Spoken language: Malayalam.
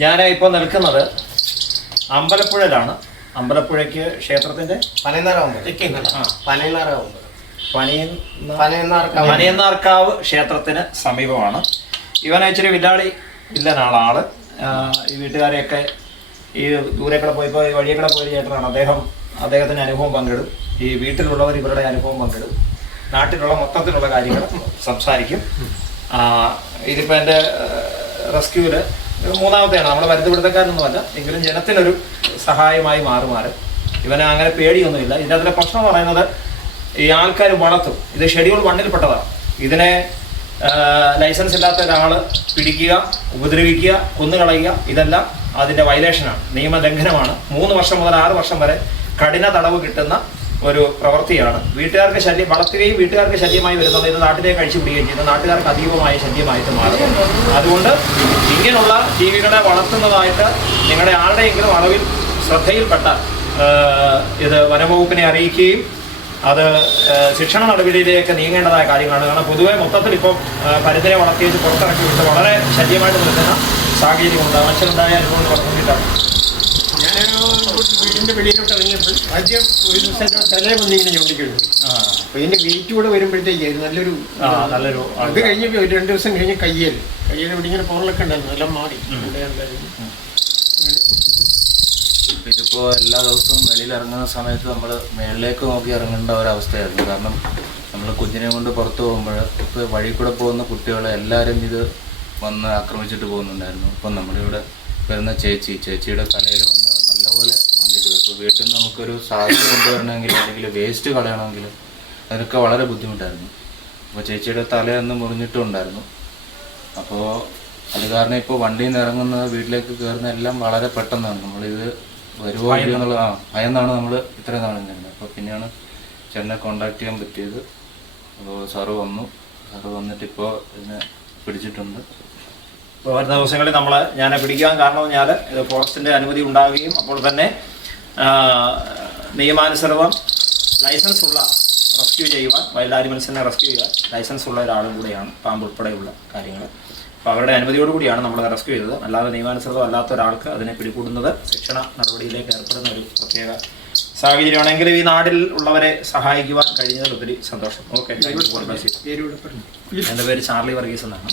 ഞാൻ ഇപ്പോൾ നിൽക്കുന്നത് അമ്പലപ്പുഴയിലാണ്. അമ്പലപ്പുഴയ്ക്ക് ക്ഷേത്രത്തിന്റെ പനയന്നാർക്കാവ്. ക്ഷേത്രത്തിന് സമീപമാണ്. ഇവൻ ഇച്ചിരി വില്ലാളി ഇല്ലെന്ന ആൾ ഈ വീട്ടുകാരെയൊക്കെ ഈ ദൂരേക്കൂടെ പോയപ്പോൾ ഈ കൂടെ പോയ ചേട്ടനാണ്. അദ്ദേഹം അദ്ദേഹത്തിന് അനുഭവം പങ്കിടും. ഈ വീട്ടിലുള്ളവർ ഇവരുടെ അനുഭവം പങ്കിടും. നാട്ടിലുള്ള മൊത്തത്തിലുള്ള കാര്യങ്ങൾ സംസാരിക്കും. ഇതിപ്പോൾ എന്റെ റെസ്ക്യൂവിൽ മൂന്നാമത്തെയാണ്. നമ്മൾ മരുന്നുപിടുത്തക്കാരനൊന്നുമല്ല എങ്കിലും ജനത്തിനൊരു സഹായമായി മാറുമാറ്. ഇവനെ അങ്ങനെ പേടിയൊന്നുമില്ല. ഇതിനകത്തിലെ പ്രശ്നം പറയുന്നത് ഈ ആൾക്കാർ വളർത്തും. ഇത് ഷെഡ്യൂൾ വണ്ണിൽപ്പെട്ടതാണ്. ഇതിനെ ലൈസൻസ് ഇല്ലാത്ത ഒരാൾ പിടിക്കുക ഉപദ്രവിക്കുക കൊന്നുകളയുക ഇതെല്ലാം അതിന്റെ വയലേഷനാണ്. നിയമലംഘനമാണ്. മൂന്ന് വർഷം മുതൽ ആറ് വർഷം വരെ കഠിന തടവ് കിട്ടുന്ന ഒരു പ്രവൃത്തിയാണ്. വീട്ടുകാർക്ക് ശല്യം വളർത്തുകയും വീട്ടുകാർക്ക് ശല്യമായി വരുന്നത് ഇത് നാട്ടിലേക്ക് അഴിച്ചു വിടുകയും ചെയ്യുന്നത് നാട്ടുകാർക്ക് അതീവമായ ശല്യമായിട്ട് മാറുന്നു. അതുകൊണ്ട് ഇങ്ങനെയുള്ള ജീവികളെ വളർത്തുന്നതായിട്ട് നിങ്ങളുടെ ആരുടെയെങ്കിലും അളവിൽ ശ്രദ്ധയിൽപ്പെട്ട ഇത് വനംവകുപ്പിനെ അറിയിക്കുകയും അത് ശിക്ഷണ നടപടിയിലേക്ക് നീങ്ങേണ്ടതായ കാര്യങ്ങളാണ്. കാരണം പൊതുവെ മൊത്തത്തിൽ ഇപ്പം പരിധിയെ വളർത്തിയിട്ട് പുറത്തിറക്കി വിട്ട് വളരെ ശല്യമായിട്ട് നിൽക്കുന്ന സാഹചര്യമുണ്ട്. മനുഷ്യരുണ്ടായ അനുഭവം വീടിന്റെ വെളിയിലോട്ട് ഇറങ്ങിയപ്പോൾ ആദ്യം ഒരു ദിവസം തലേ വന്ന് ഇങ്ങനെ ചൂണ്ടിക്കഴിഞ്ഞു അപ്പൊ ഇതിന്റെ വെയിറ്റ് കൂടെ വരുമ്പോഴത്തേക്ക് നല്ലൊരു നല്ലൊരു അത് കഴിഞ്ഞപ്പോൾ ഒരു രണ്ട് ദിവസം കഴിഞ്ഞ് കയ്യേൽ കയ്യേൽ ഇവിടെ ഇങ്ങനെ പോറലൊക്കെ ഉണ്ടായിരുന്നു എല്ലാം മാറി. ഇതിപ്പോ എല്ലാ ദിവസവും വെളിയിൽ ഇറങ്ങുന്ന സമയത്ത് നമ്മൾ മേളിലേക്ക് നോക്കി ഇറങ്ങേണ്ട ഒരവസ്ഥയായിരുന്നു. കാരണം നമ്മൾ കുഞ്ഞിനെ കൊണ്ട് പുറത്തു പോകുമ്പോൾ ഇപ്പോൾ വഴി കൂടെ പോകുന്ന കുട്ടികളെ എല്ലാവരും ഇത് വന്ന് ആക്രമിച്ചിട്ട് പോകുന്നുണ്ടായിരുന്നു. ഇപ്പം നമ്മളിവിടെ വരുന്ന ചേച്ചി ചേച്ചിയുടെ തലയിൽ വന്ന് നല്ലപോലെ ഇപ്പോൾ വീട്ടിൽ നിന്ന് നമുക്കൊരു സാധനം കൊണ്ടുവരണമെങ്കിൽ അല്ലെങ്കിൽ വേസ്റ്റ് കളയണമെങ്കിൽ അതിനൊക്കെ വളരെ ബുദ്ധിമുട്ടായിരുന്നു. അപ്പോൾ ചേച്ചിയുടെ തലയൊന്ന് മുറിഞ്ഞിട്ടുണ്ടായിരുന്നു. അപ്പോൾ അത് കാരണം ഇപ്പോൾ വണ്ടിയിൽ നിന്ന് ഇറങ്ങുന്ന വീട്ടിലേക്ക് കയറുന്ന എല്ലാം വളരെ പെട്ടെന്നാണ്. നമ്മളിത് വരുമോ എന്നുള്ള ആ ഭയന്നാണ് നമ്മൾ ഇത്രയും നാളും ചെയ്യുന്നത് അപ്പോൾ പിന്നെയാണ് ചേട്ടനെ കോണ്ടാക്ട് ചെയ്യാൻ പറ്റിയത്. അപ്പോൾ സാറ് വന്നു. സാറ് വന്നിട്ട് ഇപ്പോൾ ഇതിനെ പിടിച്ചിട്ടുണ്ട്. ഇപ്പോൾ വരുന്ന ദിവസങ്ങളിൽ നമ്മൾ ഞാനെ പിടിക്കാൻ കാരണം പറഞ്ഞാൽ ഇത് ഫോറസ്റ്റിന്റെ അനുമതി ഉണ്ടാവുകയും അപ്പോൾ തന്നെ നിയമാനുസൃതം ലൈസൻസ് ഉള്ള റെസ്ക്യൂ ചെയ്യുവാൻ വൈൽഡ് ആനിമൽസിനെ റെസ്ക്യൂ ചെയ്യാൻ ലൈസൻസ് ഉള്ള ഒരാളും കൂടെയാണ് പാമ്പ് ഉൾപ്പെടെയുള്ള കാര്യങ്ങൾ. അപ്പോൾ അവരുടെ അനുമതിയോട് കൂടിയാണ് നമ്മൾ റെസ്ക്യൂ ചെയ്തത്. അല്ലാതെ നിയമാനുസൃതം അല്ലാത്ത ഒരാൾക്ക് അതിനെ പിടികൂടുന്നത് ശിക്ഷണ നടപടിയിലേക്ക് ഏർപ്പെടുന്ന ഒരു പ്രത്യേക സാഹചര്യമാണെങ്കിൽ ഈ നാട്ടിൽ ഉള്ളവരെ സഹായിക്കുവാൻ കഴിഞ്ഞതിൽ ഒത്തിരി സന്തോഷം. ഓക്കെ എന്റെ പേര് ചാർലി വർഗീസ് എന്നാണ്.